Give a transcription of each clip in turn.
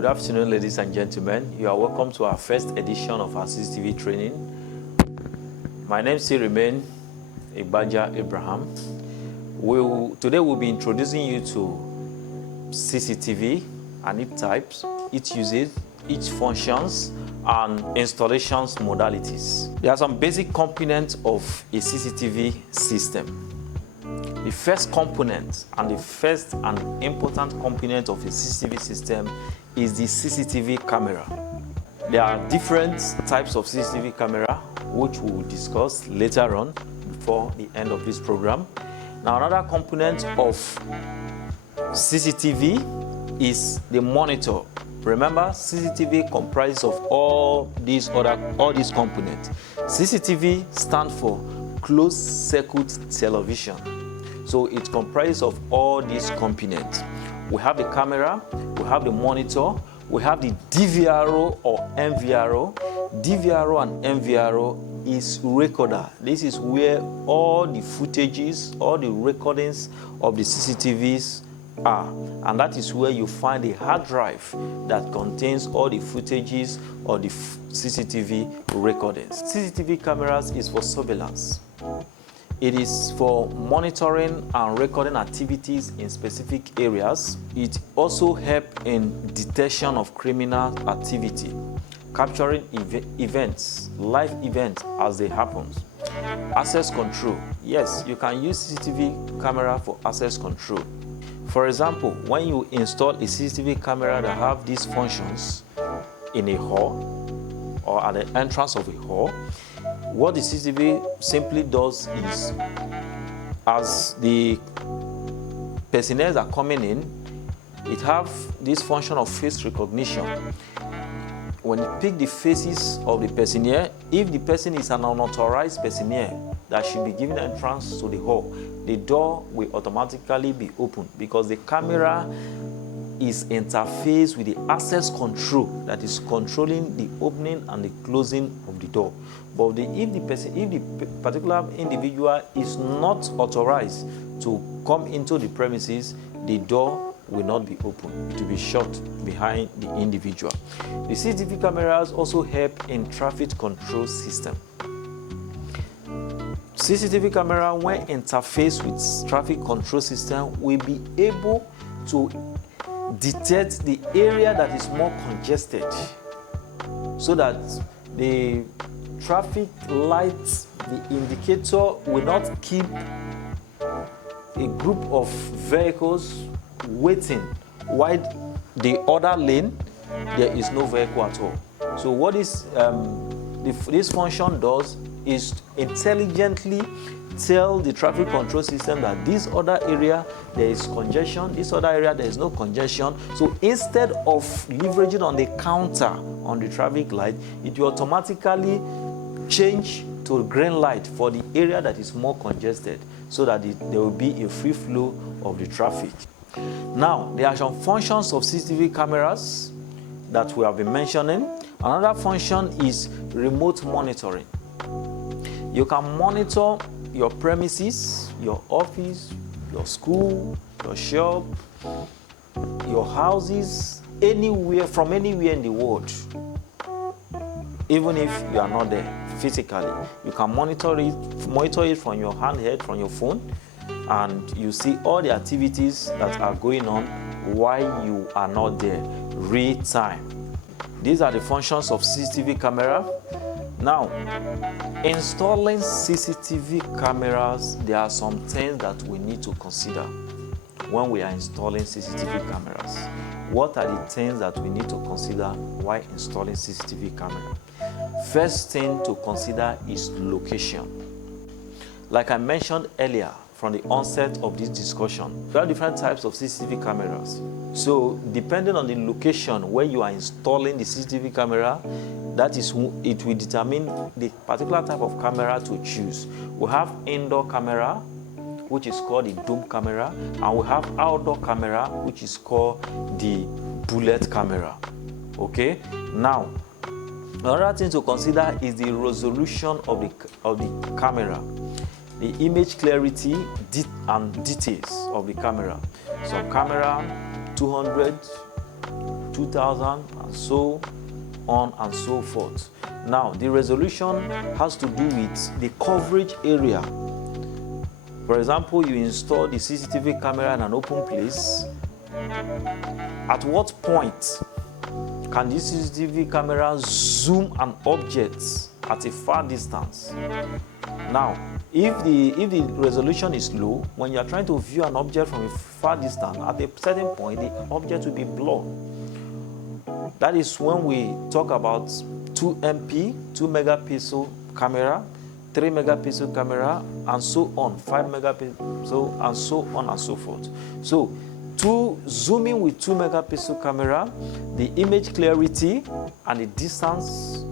Good afternoon, ladies and gentlemen. You are welcome to our first edition of our CCTV training. My name still remains Ibaja Abraham. Today we'll be introducing you to CCTV and its types, its uses, its functions, and installations modalities. There are some basic components of a CCTV system. The first component and the first and important component of a CCTV system is the CCTV camera. There are different types of CCTV camera which we will discuss later on before the end of this program. Now, another component of CCTV is the monitor. Remember, CCTV comprises of all these components. CCTV stands for closed circuit television. So it comprises of all these components. We have the camera, we have the monitor, we have the DVRO or MVRO. DVRO and MVRO is recorder. This is where all the footages, all the recordings of the CCTVs are. And that is where you find a hard drive that contains all the footages or the CCTV recordings. CCTV cameras is for surveillance. It is for monitoring and recording activities in specific areas. It also helps in detection of criminal activity, capturing events, live events as they happen. Access control. Yes, you can use CCTV camera for access control. For example, when you install a CCTV camera that have these functions in a hall or at the entrance of a hall, what the CCTV simply does is, as the personnel are coming in, it have this function of face recognition. When you pick the faces of the personnel, if the person is an unauthorized personnel that should be given entrance to the hall, the door will automatically be opened because the camera is interfaced with the access control that is controlling the opening and the closing of the door. But if the particular individual is not authorized to come into the premises, the door will not be open. It will be shut behind the individual. The CCTV cameras also help in traffic control system. CCTV camera, when interfaced with traffic control system, will be able to detect the area that is more congested so that the traffic lights, the indicator will not keep a group of vehicles waiting while the other lane there is no vehicle at all. So what this function does is intelligently tell the traffic control system that this other area there is congestion, this other area there is no congestion. So instead of leveraging on the counter on the traffic light, it will automatically change to green light for the area that is more congested so that there will be a free flow of the traffic. Now, there are some functions of CCTV cameras that we have been mentioning. Another function is remote monitoring. You can monitor your premises, your office, your school, your shop, your houses, from anywhere in the world. Even if you are not there physically, you can monitor it from your handheld, from your phone, and you see all the activities that are going on while you are not there, real time. These are the functions of CCTV camera. Now, installing CCTV cameras, there are some things that we need to consider when we are installing CCTV cameras. What are the things that we need to consider while installing CCTV camera? First thing to consider is location. Like I mentioned earlier, from the onset of this discussion, there are different types of CCTV cameras. So depending on the location where you are installing the CCTV camera, it will determine the particular type of camera to choose. We have indoor camera, which is called the dome camera, and we have outdoor camera, which is called the bullet camera. Okay? Now, another thing to consider is the resolution of the camera, the image clarity and details of the camera. Some camera 200 2000, and so on and so forth. Now, the resolution has to do with the coverage area. For example, you install the CCTV camera in an open place. At what point can this CCTV camera zoom an object at a far distance? Now, if the resolution is low, when you are trying to view an object from a far distance, at a certain point, the object will be blurred. That is when we talk about 2MP, 2 megapixel camera, 3 megapixel camera, and so on, 5 megapixel, and so on and so forth. So, zooming with 2 megapixel camera, the image clarity and the distance,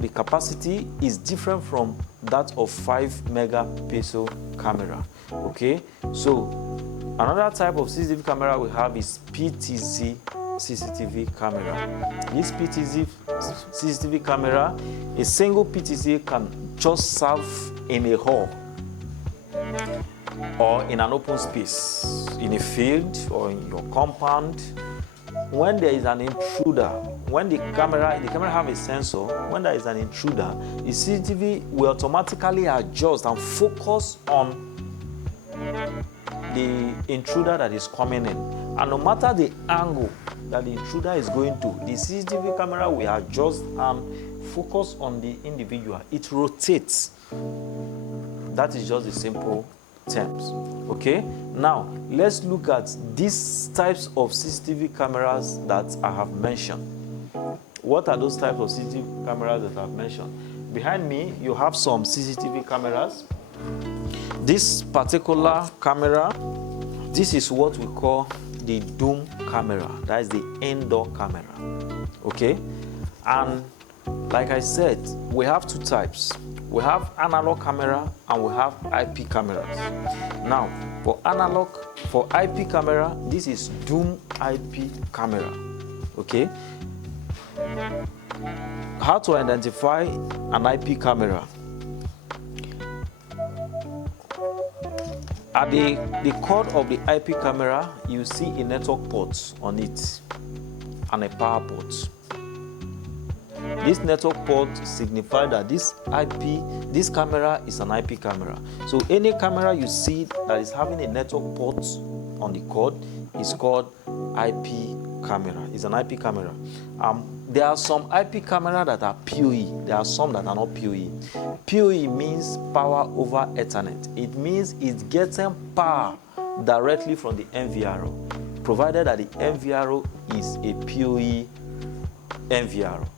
the capacity is different from that of 5 megapixel camera. Okay, so another type of CCTV camera we have is PTZ CCTV camera. This PTZ CCTV camera, a single PTZ can just serve in a hall or in an open space, in a field or in your compound. When there is an intruder, when the camera have a sensor, when there is an intruder, the CCTV will automatically adjust and focus on the intruder that is coming in. And no matter the angle that the intruder is going to, the CCTV camera will adjust and focus on the individual. It rotates. That is just the simple terms. Okay, now let's look at these types of CCTV cameras that I have mentioned. What are those types of CCTV cameras that I've mentioned? Behind me, you have some CCTV cameras. This particular camera, this is what we call the dome camera. That is the indoor camera. Okay, and like I said, we have two types. We have analog camera and we have IP cameras. Now, for IP camera, this is dome IP camera. Okay. How to identify an IP camera? At the cord of the IP camera, you see a network port on it and a power port. This network port signifies that this camera is an IP camera. So any camera you see that is having a network port on the cord is called IP camera. It's an IP camera. There are some IP cameras that are PoE. There are some that are not PoE. PoE means power over Ethernet. It means it's getting power directly from the NVRO, provided that the NVRO is a PoE NVRO.